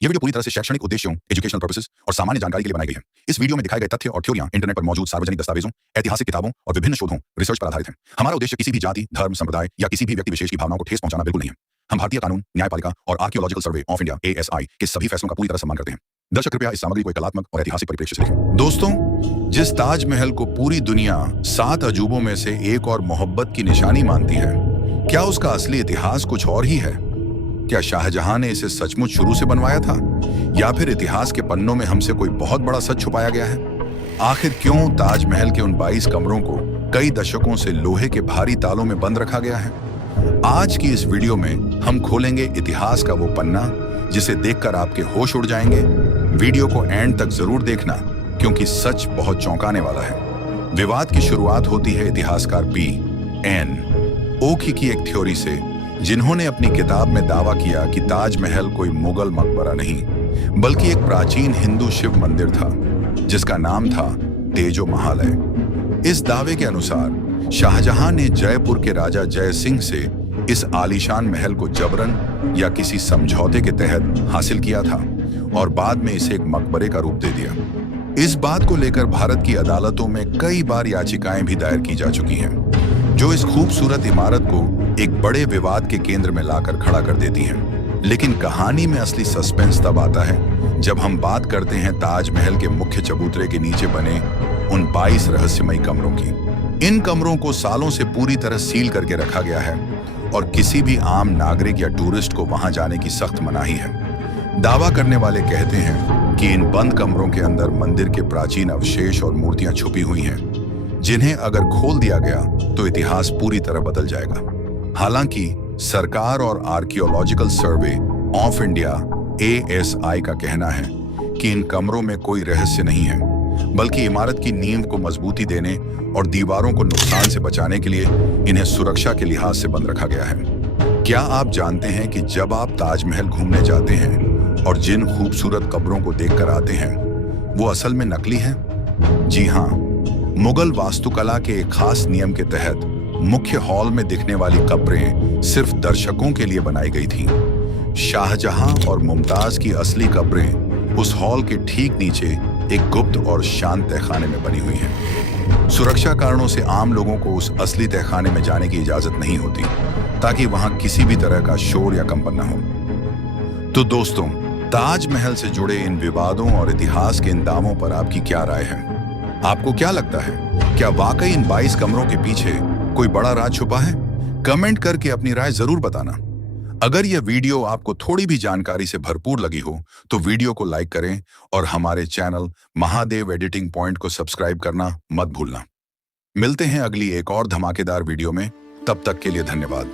यह वीडियो पूरी तरह से शैक्षणिक उद्देश्यों, एजुकेशनल पर्पसेस और सामान्य जानकारी के लिए बनाई गई है। इस वीडियो में दिखाए गए तथ्य और थ्योरियां इंटरनेट पर मौजूद सार्वजनिक दस्तावेजों, ऐतिहासिक किताबों और विभिन्न शोधों रिसर्च पर आधारित हैं। हमारा उद्देश्य किसी भी जाति, धर्म, संप्रदाय या किसी भी व्यक्ति विशेष की भावनाओं को ठेस पहुंचाना बिल्कुल नहीं है। हम भारतीय कानून, न्यायपालिका और archaeological survey of India (ASI) के सभी फैसलों का पूरी तरह सम्मान करते हैं। दर्शक कृपया इस सामग्री को एक कलात्मक और ऐतिहासिक परिप्रेक्ष्य से देखें। दोस्तों, जिस ताजमहल को पूरी दुनिया 7 अजूबों में से एक और मोहब्बत की निशानी मानती है, क्या उसका असली इतिहास कुछ और ही है? क्या शाहजहां ने इसे सचमुच शुरू से बनवाया था, या फिर इतिहास के पन्नों में हमसे कोई बहुत बड़ा सच छुपाया गया है? आखिर क्यों ताजमहल के उन 22 कमरों को कई दशकों से लोहे के भारी तालों में बंद रखा गया है? आज की इस वीडियो में हम खोलेंगे इतिहास का वो पन्ना जिसे देखकर आपके होश उड़ जाएंगे। वीडियो को एंड तक जरूर देखना, क्योंकि सच बहुत चौंकाने वाला है। विवाद की शुरुआत होती है इतिहासकार B.N. ओखी की एक थ्योरी से, जिन्होंने अपनी किताब में दावा किया कि ताजमहल कोई मुगल मकबरा नहीं, बल्कि एक प्राचीन हिंदू शिव मंदिर था जिसका नाम था तेजो महालय। इस दावे के अनुसार शाहजहां ने जयपुर के राजा जय सिंह से इस आलीशान महल को जबरन या किसी समझौते के तहत हासिल किया था और बाद में इसे एक मकबरे का रूप दे दिया। इस बात को लेकर भारत की अदालतों में कई बार याचिकाएं भी दायर की जा चुकी हैं, जो इस खूबसूरत इमारत को एक बड़े विवाद के केंद्र में लाकर खड़ा कर देती हैं। लेकिन कहानी में असली सस्पेंस तब आता है जब हम बात करते हैं ताजमहल के मुख्य चबूतरे के नीचे बने उन 22 रहस्यमयी कमरों की। इन कमरों को सालों से पूरी तरह सील करके रखा गया है और किसी भी आम नागरिक या टूरिस्ट को वहां जाने की सख्त मनाही है। दावा करने वाले कहते हैं कि इन बंद कमरों के अंदर मंदिर के प्राचीन अवशेष और मूर्तियां छुपी हुई हैं, जिन्हें अगर खोल दिया गया तो इतिहास पूरी तरह बदल जाएगा। हालांकि सरकार और archaeological survey of India (ASI) का कहना है कि इन कमरों में कोई रहस्य नहीं है, बल्कि इमारत की नींव को मजबूती देने और दीवारों को नुकसान से बचाने के लिए इन्हें सुरक्षा के लिहाज से बंद रखा गया है। क्या आप जानते हैं कि जब आप ताजमहल घूमने जाते हैं और जिन खूबसूरत कब्रों को देखकर आते हैं, वो असल में नकली हैं? जी हाँ, मुगल वास्तुकला के एक खास नियम के तहत मुख्य हॉल में दिखने वाली कब्रें सिर्फ दर्शकों के लिए बनाई गई थीं। शाहजहां और मुमताज की असली कब्रें उस हॉल के ठीक नीचे एक गुप्त और शांत तहखाने में बनी हुई हैं। सुरक्षा कारणों से आम लोगों को उस असली तहखाने में जाने की इजाजत नहीं होती, ताकि वहां किसी भी तरह का शोर या कंपन न हो। तो दोस्तों, ताजमहल से जुड़े इन विवादों और इतिहास के इन दावों पर आपकी क्या राय है? आपको क्या लगता है, क्या वाकई इन 22 कमरों के पीछे कोई बड़ा राज छुपा है? कमेंट करके अपनी राय जरूर बताना। अगर यह वीडियो आपको थोड़ी भी जानकारी से भरपूर लगी हो तो वीडियो को लाइक करें और हमारे चैनल महादेव एडिटिंग पॉइंट को सब्सक्राइब करना मत भूलना। मिलते हैं अगली एक और धमाकेदार वीडियो में। तब तक के लिए धन्यवाद।